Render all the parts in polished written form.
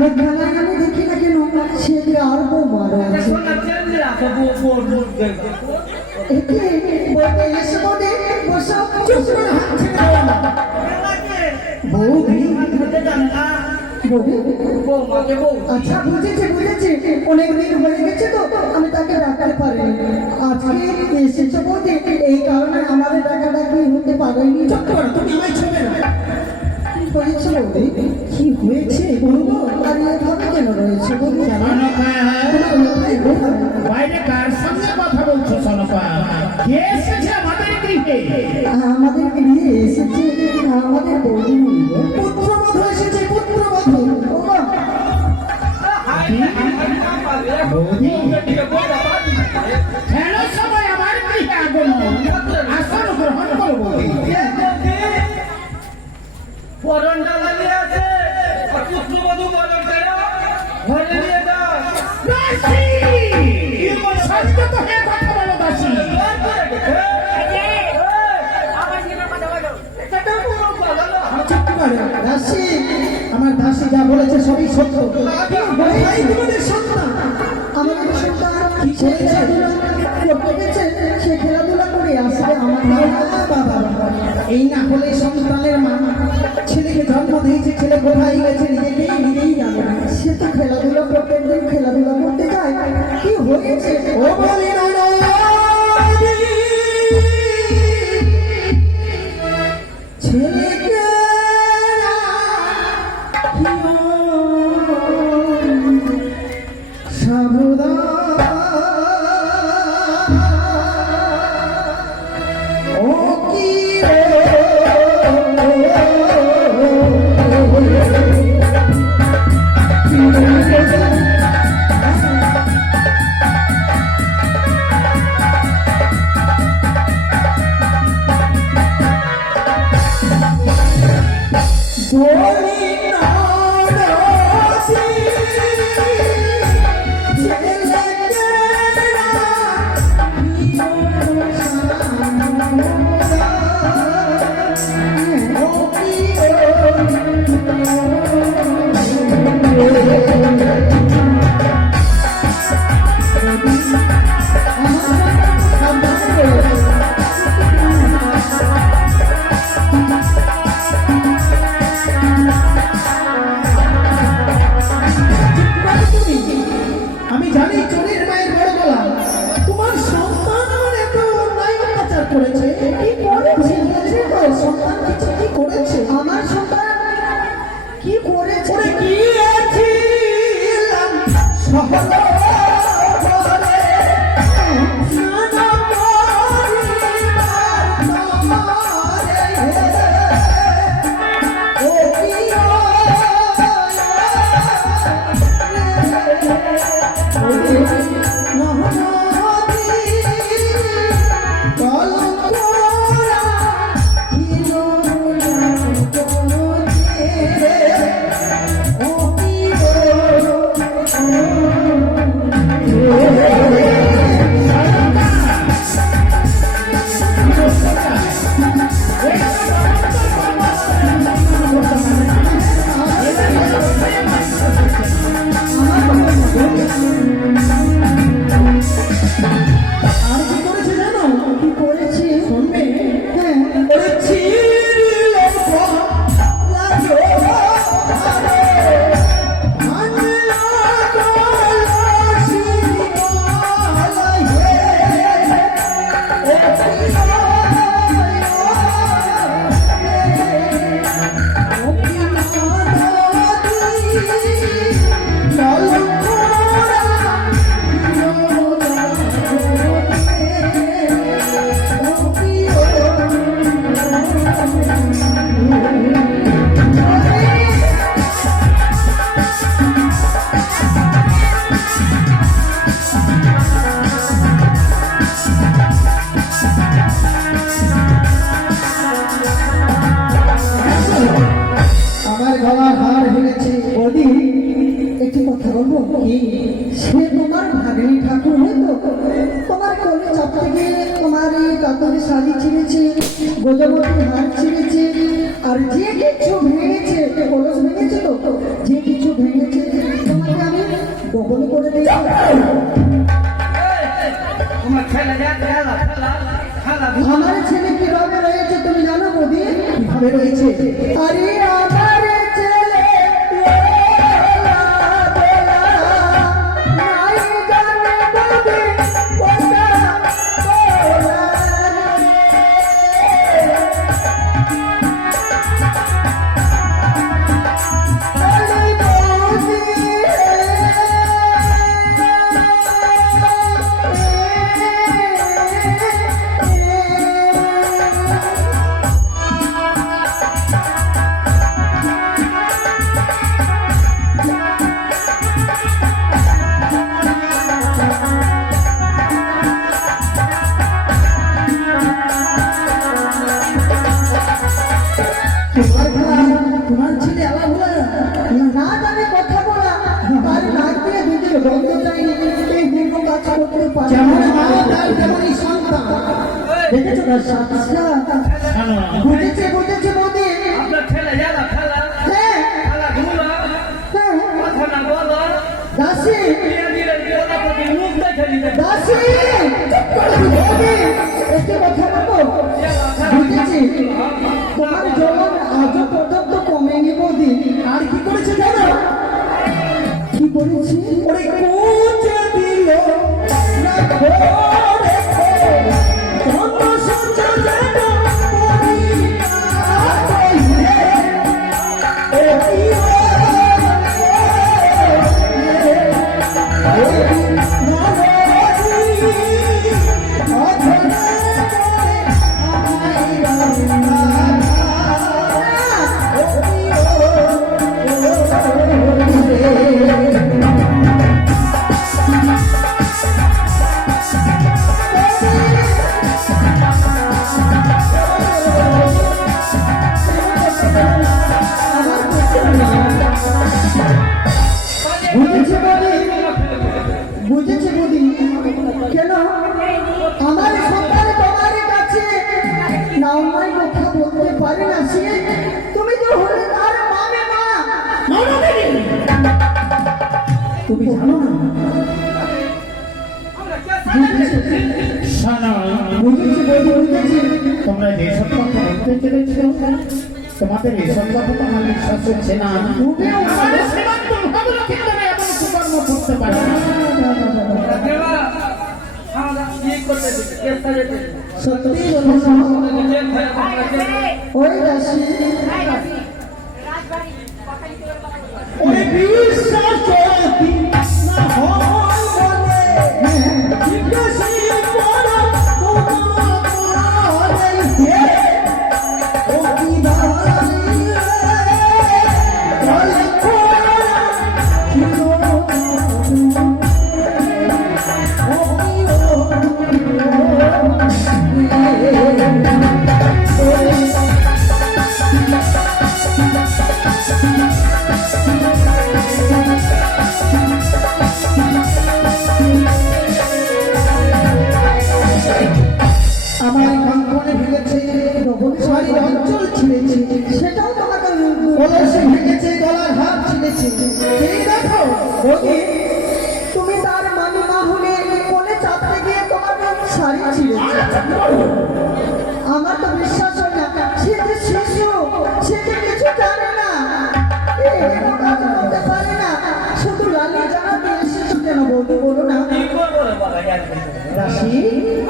আমার খেলায় আমি দেখি না কেন সে আর বউ মারা আছে। এসে বলে বসাও, চুপ করে হাত ছেড়ে দাও। আচ্ছা বুঝেছি বুঝেছি, অনেকদিন হয়ে গেছে তো আমি তাকে ডাকতে পারিনি। আজকে এসেছে বৌদি, এই কারণে আমাদের ডাকাডাকি হতে পারেনি। তুমি আমায় ছোবে না। কি হয়েছে বৌদি? কি হয়েছে বলবো? আর এভাবে কেন রয়েছে বৌদি? বাইরে কার সঙ্গে কথা বলছো সনপা? কে এসেছে আমাদের গৃহে? আমাদের গৃহে এসেছে আমাদের বৌদি, পুত্রবধূ এসেছে, পুত্রবধূ। কেন সবাই আমার গৃহে আগমন? আসন গ্রহণ করো বৌদি। বরণটা লাগিয়ে আছে, পুত্রবধূ বরণটা ঘরে নিয়ে যাও। দাসী! সংযত হয়ে কথা বলো দাসী। দাসী, আমার দাসী যা বলেছে সবই সত্য। আমাদের সন্তান সে খেলাধুলা করতে গেছে, সে খেলাধুলা করে আসবে। আমার বাবা এই না হলে সন্তানের মা ছেলেকে জন্ম দিয়েছে, ছেলে কোথায় গেছে নিজেই জানে না। সে তো খেলাধুলা প্রত্যেক দিন খেলাধুলা করতে যায়। কি হয়েছে ও বলি না ছেলেকে সাবধান ও কি আমি জানি চোরের মায়ের বড় গলা, তোমার সন্তান আমার এত অন্যায় অত্যাচার করেছে। কি করেছে সন্তান? কিছু কি করেছে? আমার সন্তান কি করেছে? গিয়েছিলাম শহর সে তোমার ভাগ্নি ঠাকুর হতো, তোমার কোলে চাপতে গিয়ে তোমার এই কাতরে শাড়ি ছিঁড়েছে, গোজমতি হার ছিঁড়েছে, আর যে কিছু ভেঙেছে, কলস ভেঙেছে তো, যে কিছু ভেঙেছে বমি করে দিয়েছে। তোমার ছেলে খেলা আমার ছেলে কিভাবে রয়েছে তুমি জানো বৌদি? কিভাবে রয়েছে? আরে আমার ছেলে বেলা বেলা নাই জানে বৌদি কোনটা বলা। আরে বৌদি তোমার ছেলে আলাপ না জানে কথা বলা তার নাক দিয়ে দুধের গন্ধ যায়নি এই দুটো কাজ করতে পারে যেমন মা তার তেমনই সন্তান। দেখেছো না সাতটা শোনো, বুঝেছে বুঝেছে বৌদি। আপনার ছেলে খেলা হ্যাঁ খেলাধুলা হ্যাঁ কথা না বলো দাসী ধীরে ধীরে ওরা প্রতি মুখ দেখে নিতে দাসী চুপ করো বৌদি একটু কথা বলবো। বুঝেছি তোমার জবান আজও পর্যন্ত কমেনি বৌদি। আর কি করেছে জানো? কি বলেছি? ওরে কোচে দিল না ঘরে কত সহ্য যেন করি না কইলে ও প্রিয় বুঝেছি বৌদি বুঝেছি বৌদি। কেন আমার সন্তান তোমার কাছে না অন্যায় কথা বলতে পারে না সে তুমি তো হলে তার মানে মা। তুমি জানো না? শোনো, বুঝেছি বৌদি বুঝেছি। তোমরা যে সব কথা বলতে চলেছ তোমাদের এসব কথা তো আমার বিশ্বাস হচ্ছে না। আমাদের সীমান্ত ভাবনা কিন্তু না এমন কুকর্ম করতে পারে না। দেবা আমরা কি করতে দিতে চেষ্টা যেতে সত্যি বলেছো। নিজের ঘরে আমরা ওই দাসী ওরে বিশ্বাস যদি না হয় বলে জিজ্ঞাসি করো তোমার হে ও কি ভাই বলে কি আমার কাঙ্কনে ভেঙেছে, শাড়ির অঞ্চল ছিঁড়েছে, সেটাও তোমাকে কলসে ভেঙেছে, গলার হাত ছিঁড়েছে। এই দেখো বৌদি তুমি তার মানে না হলে কোনে চাপতে গিয়ে তোমার শাড়ি ছিঁড়েছে। আমার তো বিশ্বাস হয় না সে যে শিশু সে যে কিছু জানে না এরকম কাজ করতে পারে না। শুধু লালি জানাতে এসেছো কেন বৌদি বলো না? কি করবো রে বাবা ইয়ার দাসী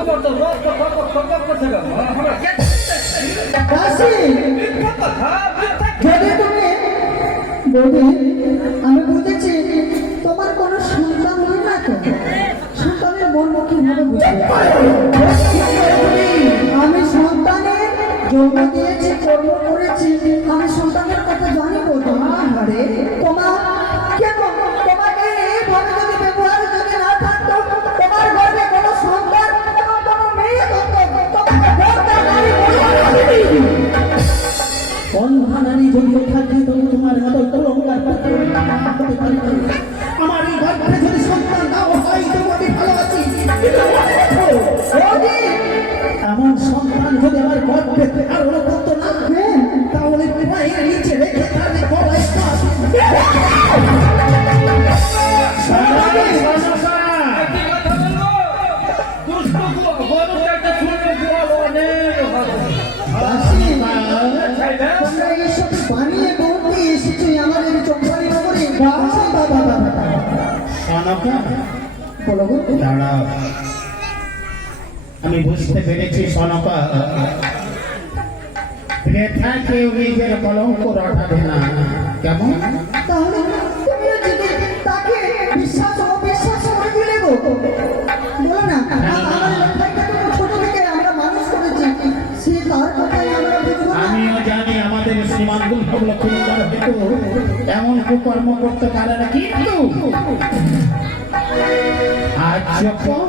আমার তো রক্ত খপক করছে গো আমরা কে দাসী মিথ্যা কথা মিথ্যা যদি তুমি বৌদি আমি বুঝেছি তোমার কোনো সন্তান হয় না তো সন্তানের মর্ম কিভাবে বুঝবে? আমি সন্তানের জন্ম দিয়েছি কর্ম করেছি আমি সন্তানের কথা জানি বলতো আরে তোমার কেন তোমাকে এইভাবে যদি ব্যবহার যদি না থাকতো তোমার ঘরে কোনো সন্তান এবং কোনো মেয়ে থাকতো তোমাকে বলতে নারী বলতে বন্ধা নারী জড়িয়ে থাকবে তবে তোমার মতো অলঙ্কার করতে পারবে না। আমার এই গর্ভে যদি সন্তান নাও হয় তবু আমি ভালো আছি। কিন্তু মনে রেখো, এমন সন্তান যদি আমার গর্ভে ধারণ করতো না তাহলে পায়ের নিচে সনকা বলো গো। দাঁড়াও, আমি বুঝতে পেরেছি সনকা, বৃথা কেউ নিজের কলঙ্ক রটাবে না। কেমন? তাহলে তুমিও যদি তাকে বিশ্বাস ও অবিশ্বাস করে দিলে গো, বলো না আমার লক্ষ্যটা তো ছোট থেকে আমরা মানুষ করেছি, সে তার কথাই আমরা বুঝবো না। আমিও জানি আমাদের শ্রীমানগুল লক্ষ্মীন্দর হেতু এমন কুকর্ম করতে পারে না, কিন্তু আজ যখন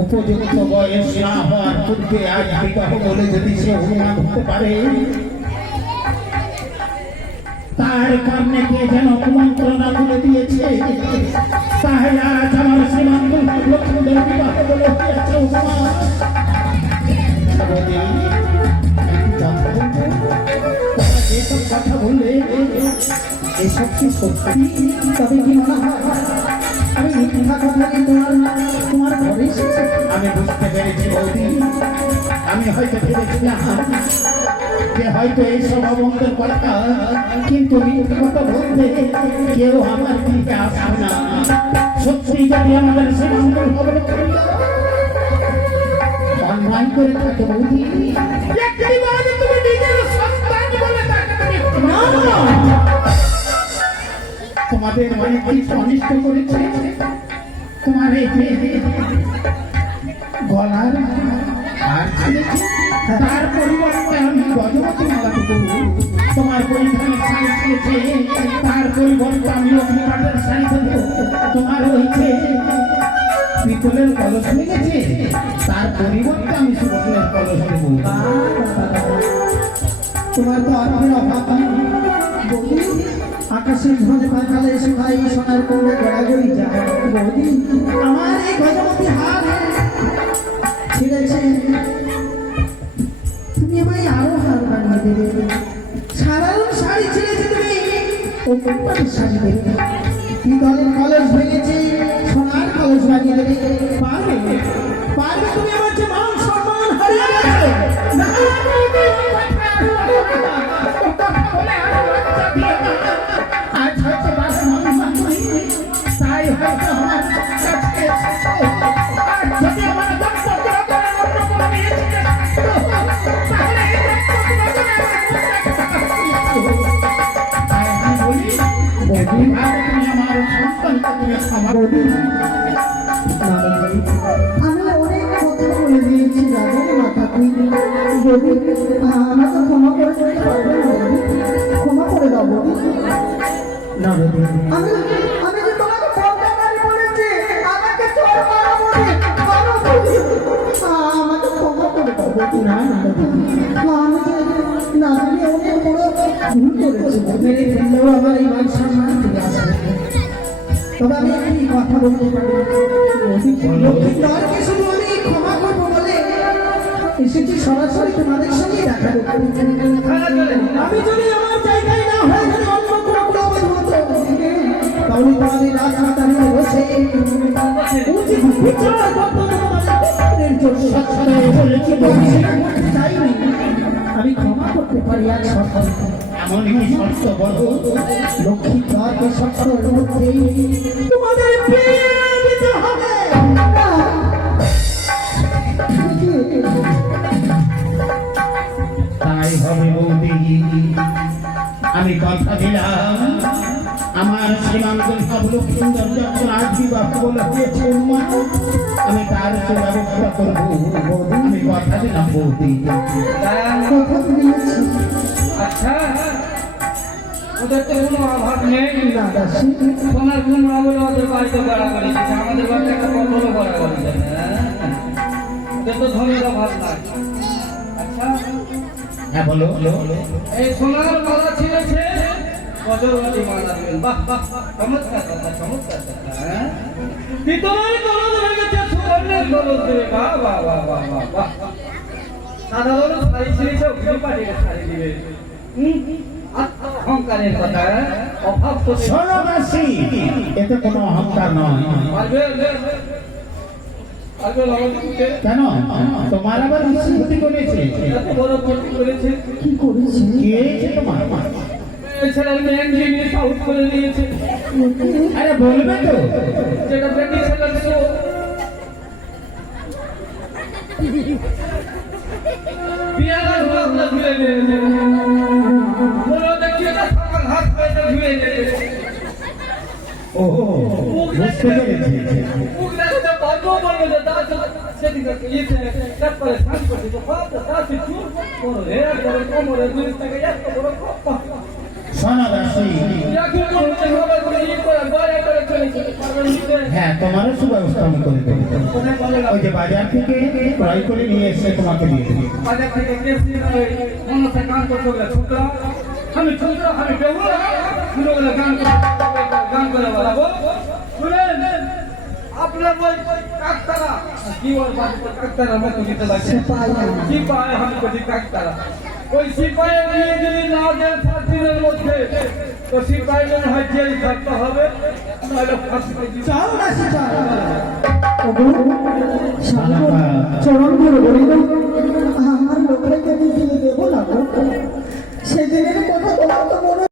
উপযুক্ত বয়স না হওয়ার পূর্বে আজ বিবাহ বলে যদি সে অনুমান হতে পারে, তার কারণে কে যেন কুমন্ত্রণা করে দিয়েছে, তাহলে আজ আমার শ্রীমানগুল লক্ষ্মীন্দর বিবাহ বলে হয়েছে উপমান। যেসব কথা বললে এসব কি সত্যি? তবে কি মনে হয় আমি মিথ্যা কথা বলি তোমার ঘরে এসেছি? আমি বুঝতে পেরেছি বৌদি, আমি হয়তো ভেবেছিলাম যে হয়তো এইসব অবন্ধের কথা, কিন্তু মিথ্যা কথা বলতে কেউ আমার দিকে আসবে না। সত্যি যদি আমাদের শ্রীমঙ্গল হবে অন্যায় করে থাকে বৌদি, একটিবারে তুমি নিজের সন্তান বলে তাকে তুমি তোমাদের অনেক কিছু অনিষ্ট করেছে। তোমার এই গলার আর তার পরিবর্তে আমি গজপতি মালাকে করব। তোমার পরিধানের শাড়ি ছিঁড়েছে, তার পরিবর্তে আমি অগ্নিকাণ্ডের শাড়ি দেবো। তোমার হয়েছে পিতলের কলস লেগেছে, তার পরিবর্তে আমি সুবর্ণের কলস দেবো। তোমার তো অর্থের অভাব নেই বৌদি, আকাশের ঝড়ে পাতালে এসে ভাই সোনার কৌড়ে গড়াগড়ি যায় বৌদি। আমার এই গজপতি হাত ছিঁড়েছে, তুমি আমায় আরো হার বানিয়ে দেবে। সাধারণ শাড়ি ছিঁড়েছে, তুমি ও কোম্পানির শাড়ি দেবে। পিতলের কলস ভেঙেছে, সোনার কলস বানিয়ে দেবে। পারবে পারবে তুমি আমার যে মান সম্মান হারিয়ে গেছে। না, আজ হয়তো বাস মানুষ তাই হয়তো আমার কাছে এসেছো। আর যদি আমার দম্পতি ব্যাপারে অন্য কোনো মেয়ে থেকে থাকতো, তাহলে এই দম্পতি ব্যাপারে তাই আমি বলি, বৌদি, আর তুমি আমার সন্তানকে তুমি ক্ষমা বৌদি, আমি অনেক কথা বলে দিয়েছি রাজার মাথা বৌদি, আমাকে ক্ষমা করে দিতে পারবে না বৌদি? ক্ষমা করে দাও বৌদি। না বৌদি, আমি আমি যে তোমাকে পর্দাকারী বলেছি, আমাকে চোর মারা বলে মারো বৌদি। আমাকে ক্ষমা করে দাও বৌদি। না না বৌদি, আমি যে না জানি অনেক বড় ভুল করেছি বৌদি। মেরে ফেললেও আমার এই মান সম্মান ফিরে আসবে। তবে আমি একটি কথা বলতে পারি লক্ষ্মীদারকে শুধু আমি ক্ষমা করবো বলে এসেছি সরাসরি তোমাদের সঙ্গে দেখা করতে। আমি যদি আমার জায়গায় না হয়, যদি অন্য কোনো প্রবল হতো, তাহলে তোমাদের রাজমাতারিতে বসে উচিত বিচার করতো তোমাদের জন্য। বলেছি আমি সেটা করতে চাইনি, আমি ক্ষমা করতে পারি আর সফল। এমন কি শর্ত বলো? লক্ষ্মীদারকে সফলের মধ্যে তোমাদের পেয়ে দিতে হবে। তাই হবে বৌদি, আমি কথা দিলাম আমার শ্রীমাঙ্গল লক্ষ্মীন্দর যখন আজ বিবাহ বলে হয়েছে উন্মাদ, আমি তার সুব্যবস্থা করবো বৌদি, আমি কথা দিলাম বৌদি। কথা দিয়েছি আচ্ছা, ওদের তো কোনো অভাব নেই। দাদাসী, তোমার কোনো অভাবে ওদের বাড়িতে বাড়াবাড়ি দিচ্ছে, আমাদের বাড়িতে একটা কখনো বাড়াবাড়ি দেয় না। ওদের তো ধনের অভাব নাই। আচ্ছা, হ্যাঁ বলো। এই সোনার মালা ছিঁড়েছে, গজরবাটি মালা দিবেন। বাহ বাহ, চমৎকার কথা, চমৎকার কথা। হ্যাঁ, পিতলের কলস ভেঙেছে, সুবর্ণের কলস দেবে। বাহ বাহ বাহ বাহ বাহ বাহ। সাধারণ শাড়ি ছিঁড়েছে, অগ্নিপাটিকে শাড়ি দিবে। অহংকারের কথা, অভাব তো শোনো দাসী, এতে কোনো অহংকার নয়। পারবে পারবে লবণকে কেন তোমার আবার কিছু ক্ষতি করেছে? এত বড় ক্ষতি করেছে। কি করেছি? কি হয়েছে তোমার? ছেলের মেহেন্দি নিয়ে সাউথ করে দিয়েছে আরে বলবে তো যেটা বেটি ছেলের শো পিয়ালা ধুলা ধুয়ে দিয়েছে বলো দেখিয়ে না সকাল হাত পায়ে ধুয়ে দিয়েছে ও বুঝতে পেরেছি মুখ দেখে তো বাজবো বলবে যে দাস সেদিকে ইয়েছে তারপরে সাজ করছে তো বাপ দাস চুর করো হে করে কোমরে দুই থেকে এক বড় কপ্পা শোনো দাসী ইয়াকে বলতে হবে বলে ই করে বাইরে করে চলেছে পারবেন নিতে হ্যাঁ তোমারও সুব্যবস্থা আমি করে দেবো কোনে বলে ওই যে বাজার থেকে ক্রয় করে নিয়ে এসে তোমাকে দিয়ে দেবো বাজার থেকে কেসি নয় মনসে কাম করতে গেলে ছোটরা আমি বেহুলা শুনে গান করে বলাবো শুনেন আপনার বই কাকতারা কি ওর বাড়ি কাকতারা মতো দিতে লাগছে সিপাহি আমি বলি কাকতারা ওই সিপাহি নিয়ে যদি না দেন 7 দিনের মধ্যে তো সিপাহি মনে হয় জেল থাকতে হবে নাহলে ফাঁসি চাও না সেটা ওগো সাধু চরণ করে